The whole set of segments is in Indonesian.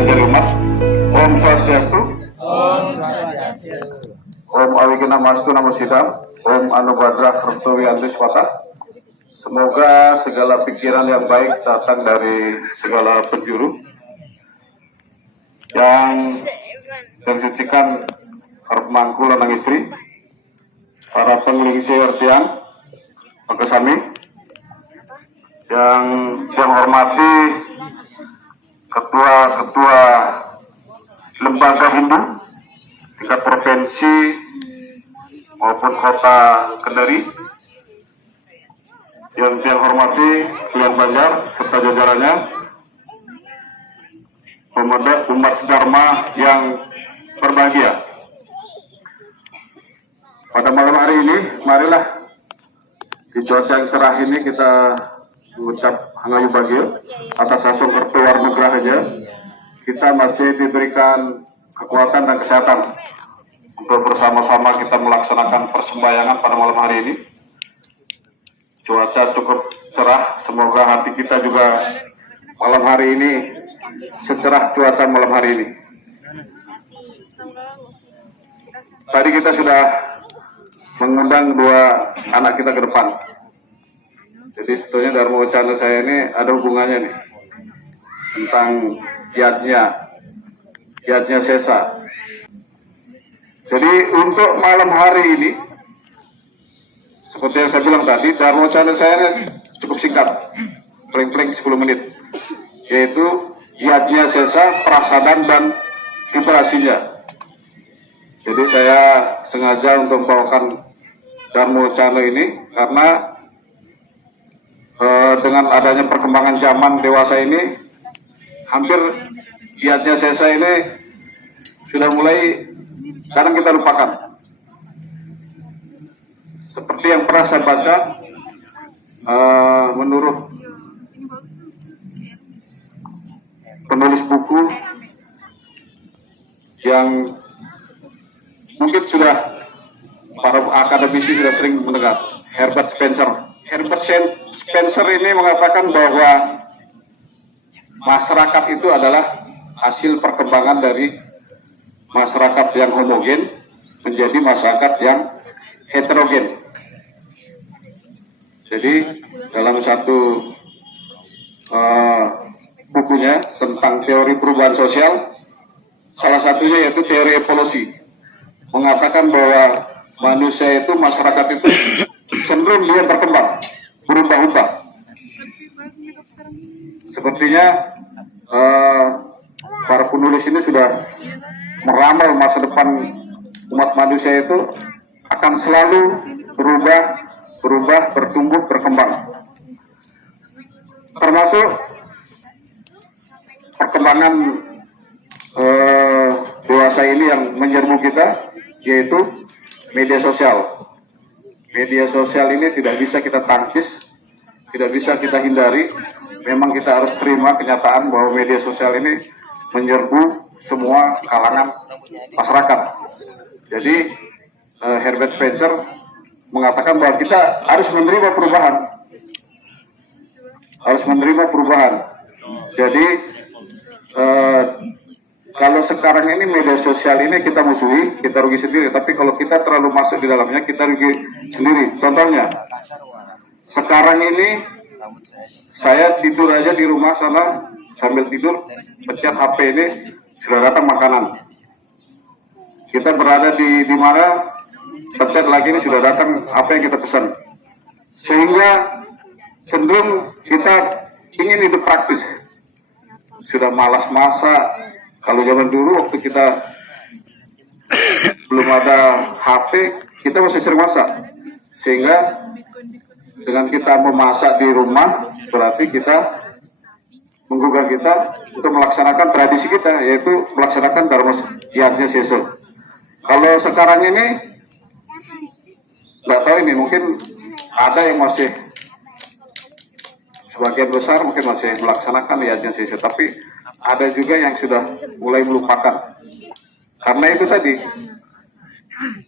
mengajari umat. Om Swastiastu. Om Swastiastu. Om Awigena Mastu Namo Sidam. Om Anubhadra Kertu Yanti Swata. Semoga segala pikiran yang baik datang dari segala penjuru yang tersucikan harap mangku lanang istri, para pengelingsi artian, Pakasami, yang hormati ketua-ketua lembaga Hindu tingkat provinsi maupun kota Kendari, yang saya hormati Tuan Banjar serta jajarannya, umat Dharma yang berbahagia. Pada malam hari ini, marilah di cuaca yang cerah ini kita mengucap Hangayu Bagil atas Asung Kertu Warnugraha. Kita masih diberikan kekuatan dan kesehatan untuk bersama-sama kita melaksanakan persembahyangan pada malam hari ini. Cuaca cukup cerah, semoga hati kita juga malam hari ini secerah cuaca malam hari ini. Tadi kita sudah mengundang dua anak kita ke depan. Jadi sebetulnya Dharma Wacana saya ini ada hubungannya nih tentang kiatnya Sesa. Jadi untuk malam hari ini, seperti yang saya bilang tadi, Dharma Wacana saya cukup singkat, paling-paling 10 menit, yaitu kiatnya Sesa, prasadan dan vibrasinya. Jadi saya sengaja untuk membawakan Dharma Wacana ini karena dengan adanya perkembangan zaman dewasa ini, hampir kiatnya Sesa ini sudah mulai kadang kita lupakan. Seperti yang pernah saya baca, menurut penulis buku yang mungkin sudah para akademisi sudah sering mendengar, Herbert Spencer. Herbert Spencer ini mengatakan bahwa masyarakat itu adalah hasil perkembangan dari masyarakat yang homogen menjadi masyarakat yang heterogen. Jadi dalam satu bukunya tentang teori perubahan sosial, salah satunya yaitu teori evolusi, mengatakan bahwa manusia itu, masyarakat itu cenderung dia berkembang, berubah-ubah. Sepertinya para penulis ini sudah meramal masa depan umat manusia itu akan selalu berubah, bertumbuh, berkembang. Termasuk perkembangan dewasa ini yang menyerbu kita, yaitu media sosial. Media sosial ini tidak bisa kita tangkis, tidak bisa kita hindari. Memang kita harus terima kenyataan bahwa media sosial ini menyerbu semua kalangan masyarakat. Jadi Herbert Spencer mengatakan bahwa kita harus menerima perubahan. Jadi kalau sekarang ini media sosial ini kita musuhi, kita rugi sendiri. Tapi kalau kita terlalu masuk di dalamnya, kita rugi sendiri. Contohnya, sekarang ini saya tidur aja di rumah sana, sambil tidur, pencet HP ini, sudah datang makanan. Kita berada di mana, pencet lagi ini sudah datang apa yang kita pesan. Sehingga cenderung kita ingin hidup praktis. Sudah malas masak. Kalau zaman dulu waktu kita belum ada HP, kita masih sering masak. Sehingga dengan kita memasak di rumah, berarti kita menggugah kita untuk melaksanakan tradisi kita, yaitu melaksanakan Dharma Yajna Sesa. Kalau sekarang ini, nggak tahu ini, mungkin ada yang masih, sebagian besar mungkin masih melaksanakan Yajna Sesa, tapi ada juga yang sudah mulai melupakan. Karena itu tadi,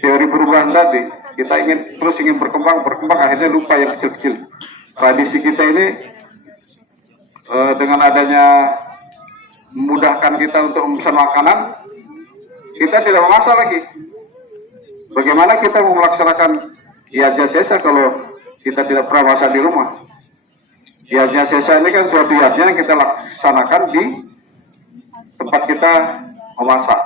teori perubahan tadi, kita ingin berkembang, akhirnya lupa yang kecil-kecil. Tradisi kita ini dengan adanya memudahkan kita untuk memesan makanan, kita tidak memasak lagi. Bagaimana kita mau melaksanakan yajna sesa kalau kita tidak pernah masak di rumah? Yajna sesa ini kan suatu yajna yang kita laksanakan di tempat kita memasak.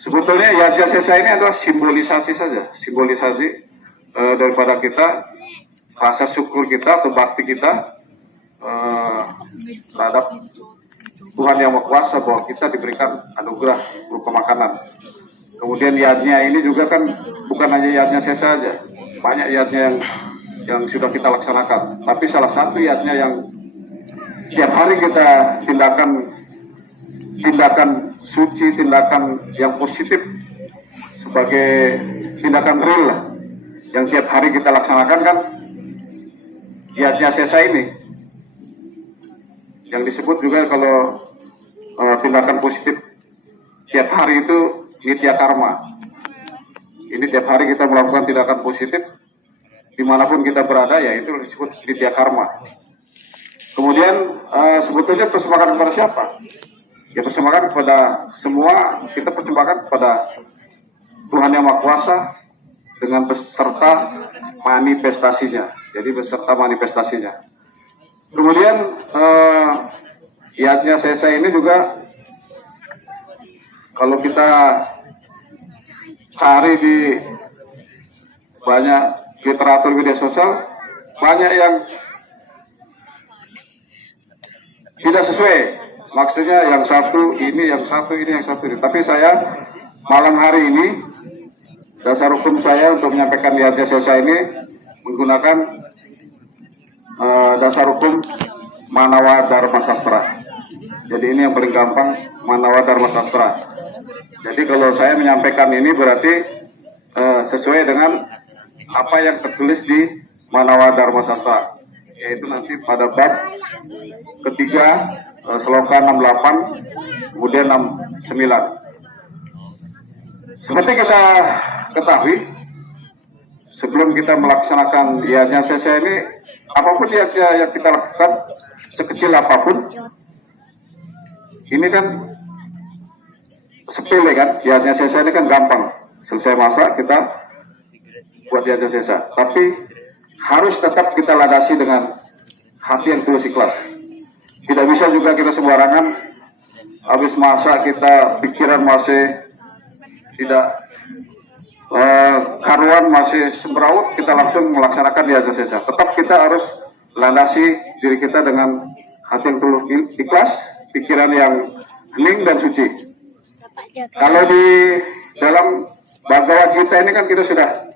Sebetulnya yajna sesa ini adalah simbolisasi saja, simbolisasi daripada kita, rasa syukur kita atau bakti kita terhadap Tuhan Yang Maha Kuasa bahwa kita diberikan anugerah berupa makanan. Kemudian yajna ini juga kan bukan hanya yajna sesa saja, banyak yajna yang sudah kita laksanakan. Tapi salah satu yajna yang tiap hari kita tindakan suci, tindakan yang positif sebagai tindakan real lah, yang tiap hari kita laksanakan kan yajna sesa ini, yang disebut juga kalau tindakan positif tiap hari itu nitya karma. Ini tiap hari kita melakukan tindakan positif dimanapun kita berada, ya itu disebut nitya karma. Kemudian sebetulnya persembahan kepada siapa? Ya persembahkan kepada semua, kita persembahkan kepada Tuhan Yang Maha Kuasa dengan beserta manifestasinya. Jadi beserta manifestasinya. Kemudian yajna sesa ini juga kalau kita cari di banyak literatur media sosial, banyak yang tidak sesuai. Maksudnya yang satu ini, yang satu ini, yang satu ini. Tapi saya malam hari ini, dasar hukum saya untuk menyampaikan yajna sesa ini menggunakan dasar hukum Manawa Dharma Sastra. Jadi ini yang paling gampang, Manawa Dharma Sastra. Jadi kalau saya menyampaikan ini berarti sesuai dengan apa yang tertulis di Manawa Dharma Sastra, yaitu nanti pada bab ketiga, sloka 68, kemudian 69. Seperti kita ketahui, sebelum kita melaksanakan yajna sesa ini, apapun yajna yang kita lakukan, sekecil apapun, ini kan sepele kan, yajna sesa ini kan gampang. Selesai masak, kita buat yajna sesa. Tapi harus tetap kita landasi dengan hati yang tulus ikhlas. Tidak bisa juga kita sembarangan, habis masak kita pikiran masih tidak karuan, masih sembraut, kita langsung melaksanakan yajna sesa. Tetap kita harus landasi diri kita dengan hati yang tulus ikhlas, pikiran yang hening dan suci. Kalau di dalam Bhagavad Gita ini kan kita sudah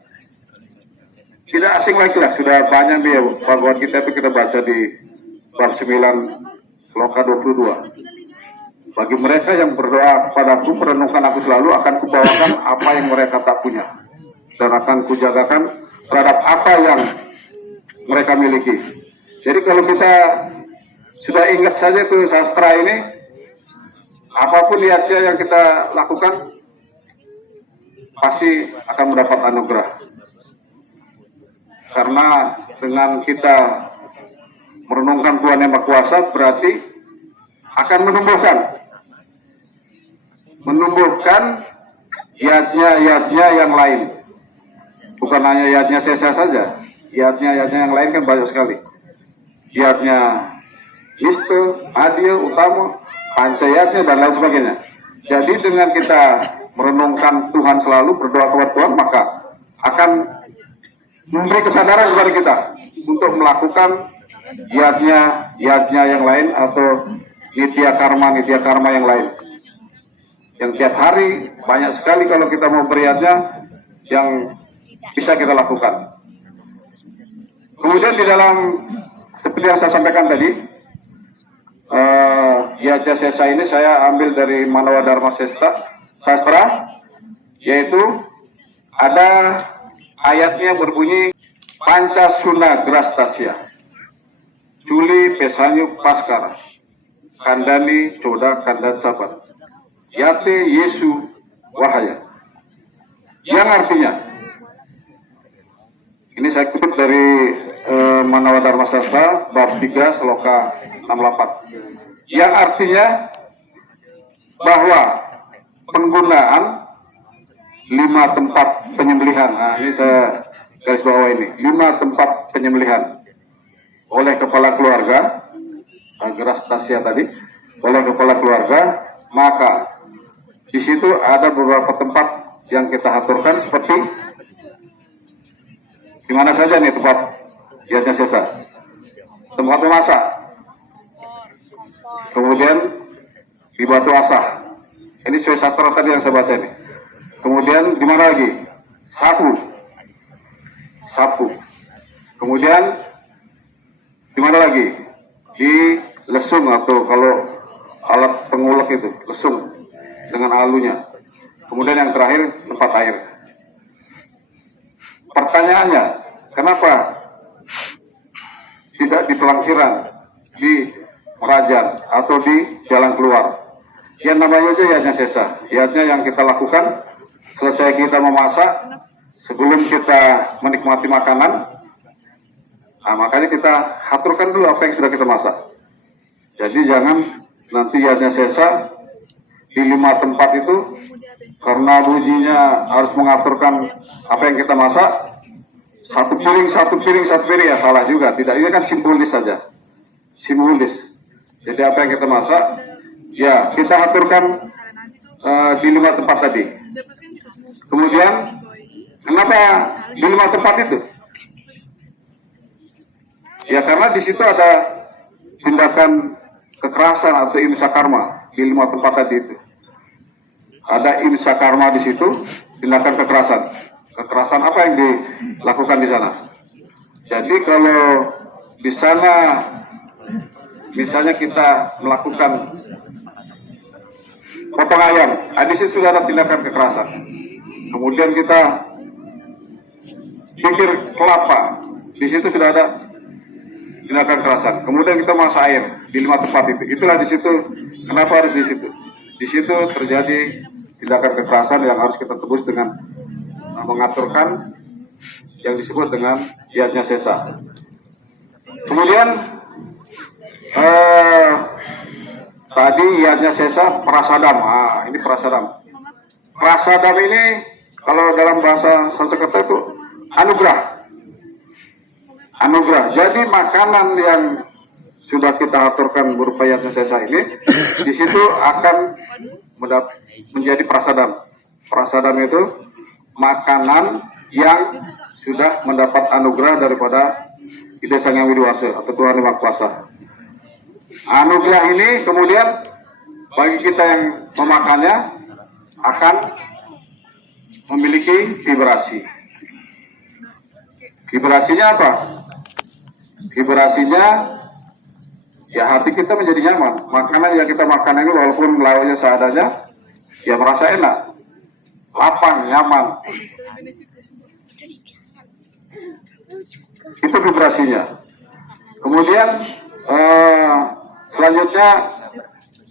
tidak asing lagi lah, sudah banyak nih Bhagavad Gita itu kita baca di bab 9 sloka 22. Bagi mereka yang berdoa kepadaku, merenungkan aku selalu, akan kubawakan apa yang mereka tak punya, dan akan kujagakan terhadap apa yang mereka miliki. Jadi kalau kita sudah ingat saja tuh sastra ini, apapun niatnya yang kita lakukan pasti akan mendapat anugerah. Karena dengan kita merenungkan Tuhan Yang Maha Kuasa berarti akan menumbuhkan yajna yang lain. Bukan hanya yajna sesa saja, yajna yang lain kan banyak sekali. Yajna Istu, Adil, Utama, Pancayatnya dan lain sebagainya. Jadi dengan kita merenungkan Tuhan selalu, berdoa kepada Tuhan, maka akan memberi kesadaran kepada kita untuk melakukan yajna yang lain atau nitya karma yang lain. Yang tiap hari banyak sekali kalau kita mau beriatnya yang bisa kita lakukan. Kemudian di dalam seperti yang saya sampaikan tadi, yajna sesa ini saya ambil dari Manawa Dharma Sastra, yaitu ada ayatnya berbunyi Pancasuna Grastasya Juli Pesanyu Paskara Kandani Coda Kandan Sabat Yate Yesu Wahaya, yang artinya, ini saya kutip dari Manawa Dharma Sastra bab 3 sloka 68. yang artinya bahwa penggunaan 5 tempat penyembelihan, nah ini saya garis bawah ini, 5 tempat penyembelihan oleh kepala keluarga, geras tasya tadi, oleh kepala keluarga, maka di situ ada beberapa tempat yang kita aturkan seperti di mana saja nih tempat yatnya sesa, tempat memasak, kemudian di batu asah, ini sesuai sastra tadi yang saya baca nih. Kemudian di mana lagi? Sapu. Kemudian di mana lagi? Di lesung, atau kalau alat pengulek itu lesung dengan alunya. Kemudian yang terakhir tempat air. Pertanyaannya, kenapa tidak di pelangkiran, di Merajan atau di jalan keluar? Yang namanya aja yatnya sesa, yatnya yang kita lakukan selesai kita memasak, sebelum kita menikmati makanan. Nah, makanya kita aturkan dulu apa yang sudah kita masak. Jadi jangan nanti yatnya sesa di 5 tempat itu, karena bunyinya harus mengaturkan apa yang kita masak, satu piring ya salah juga. Tidak, ini kan simbolis saja, simbolis. Jadi apa yang kita masak, ya kita aturkan di 5 tempat tadi. Kemudian kenapa di 5 tempat itu? Ya karena di situ ada tindakan kekerasan atau imsa karma di 5 tempat tadi itu. Ada imsa karma di situ, tindakan kekerasan. Kekerasan apa yang dilakukan di sana? Jadi kalau di sana misalnya kita melakukan potong ayam, di situ sudah ada tindakan kekerasan. Kemudian kita pikir kelapa, di situ sudah ada tindakan kekerasan. Kemudian kita masak air di 5 tempat itu. Itulah di situ. Kenapa harus di situ? Di situ terjadi tindakan kekerasan yang harus kita tebus dengan mengaturkan yang disebut dengan yatnya sesa. Kemudian tadi yatnya sesa prasadam. Ini prasadam. Prasadam ini kalau dalam bahasa Sanskerta itu anugerah. Jadi makanan yang sudah kita aturkan berupa yatnya sesa ini, di situ akan menjadi prasadam. Prasadam itu makanan yang sudah mendapat anugerah daripada Ida Sang Hyang Widiwasa atau Tuhan Yang Maha Kuasa. Anugerah ini kemudian bagi kita yang memakannya akan memiliki vibrasi. Vibrasinya apa? Vibrasinya ya hati kita menjadi nyaman. Makanan yang kita makan ini walaupun lauknya seadanya, ya merasa enak, lapang, nyaman. Itu vibrasinya. Kemudian selanjutnya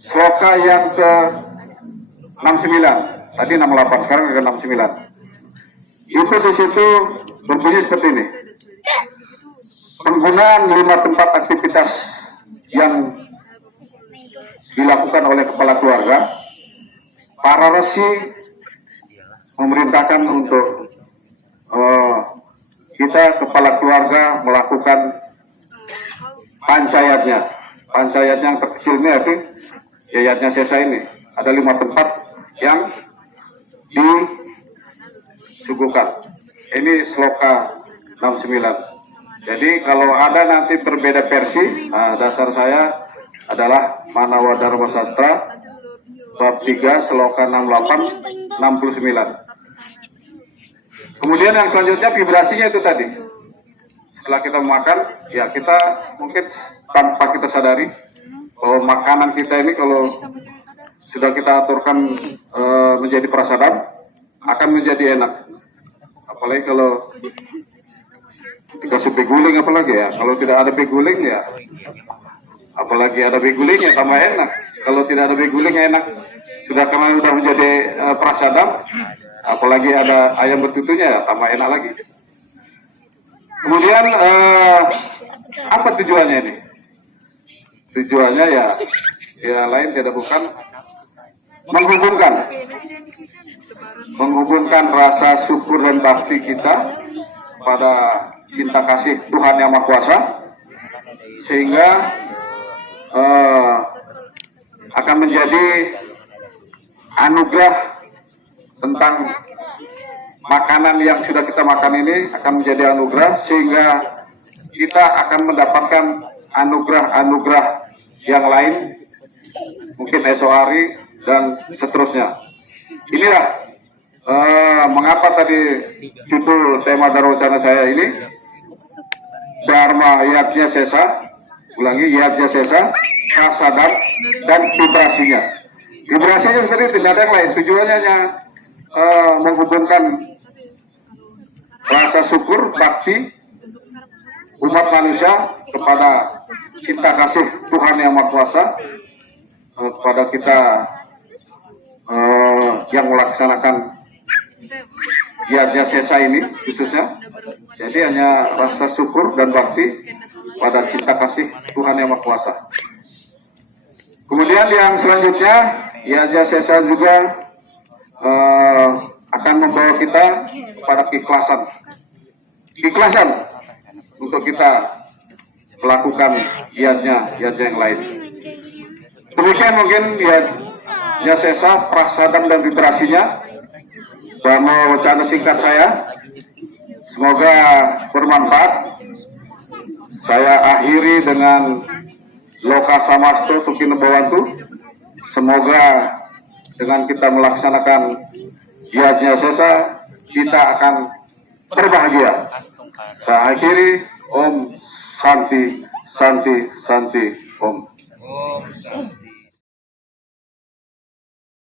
sloka yang ke 69, tadi 68, sekarang ke 69. Itu di situ berbunyi seperti ini. Penggunaan 5 tempat aktivitas yang dilakukan oleh kepala keluarga, para resi memerintahkan untuk kita kepala keluarga melakukan pancayatnya. Pancayatnya yang terkecil ini arti yatnya sesa ini. Ada 5 tempat yang disuguhkan. Ini sloka 69. Jadi kalau ada nanti berbeda versi, dasar saya adalah Manawa Dharma Sastra bab 3 sloka 68 69. Kemudian yang selanjutnya vibrasinya itu tadi. Setelah kita makan, ya kita mungkin tanpa kita sadari bahwa makanan kita ini kalau sudah kita aturkan menjadi prasadam akan menjadi enak. Apalagi kalau dikasih beguling, apalagi ya. Kalau tidak ada beguling ya, apalagi ada begulingnya tambah enak. Kalau tidak ada beguling enak. Sudah karena sudah menjadi prasadam, apalagi ada ayam betutunya ya tambah enak lagi. Kemudian apa tujuannya ini? Tujuannya ya ya lain tidak bukan menghubungkan rasa syukur dan bakti kita pada cinta kasih Tuhan Yang Maha Kuasa, sehingga akan menjadi anugerah tentang makanan yang sudah kita makan ini akan menjadi anugerah, sehingga kita akan mendapatkan anugerah-anugerah yang lain, mungkin esok hari dan seterusnya. Inilah mengapa tadi judul tema darwacana saya ini Dharma Yajna Sesa, ulangi Yajna Sesa, prasadam dan vibrasinya. Vibrasinya sebenarnya tidak ada yang lain, tujuannya hanya menghubungkan rasa syukur bakti umat manusia kepada cinta kasih Tuhan Yang Maha Kuasa kepada kita yang melaksanakan Yajna Sesa ini khususnya. Jadi hanya rasa syukur dan bakti pada cinta kasih Tuhan Yang Maha Kuasa. Kemudian yang selanjutnya Yajna Sesa juga akan membawa kita pada keikhlasan untuk kita melakukan yajna yang lain. Demikian mungkin Yajna Sesa, prasadam dan vibrasinya, Dharma wacana singkat saya. Semoga bermanfaat. Saya akhiri dengan Loka Samasto Sukino Bhawantu. Semoga dengan kita melaksanakan Yajna Sesa, kita akan berbahagia. Saya akhiri. Om Santi, Santi, Santi.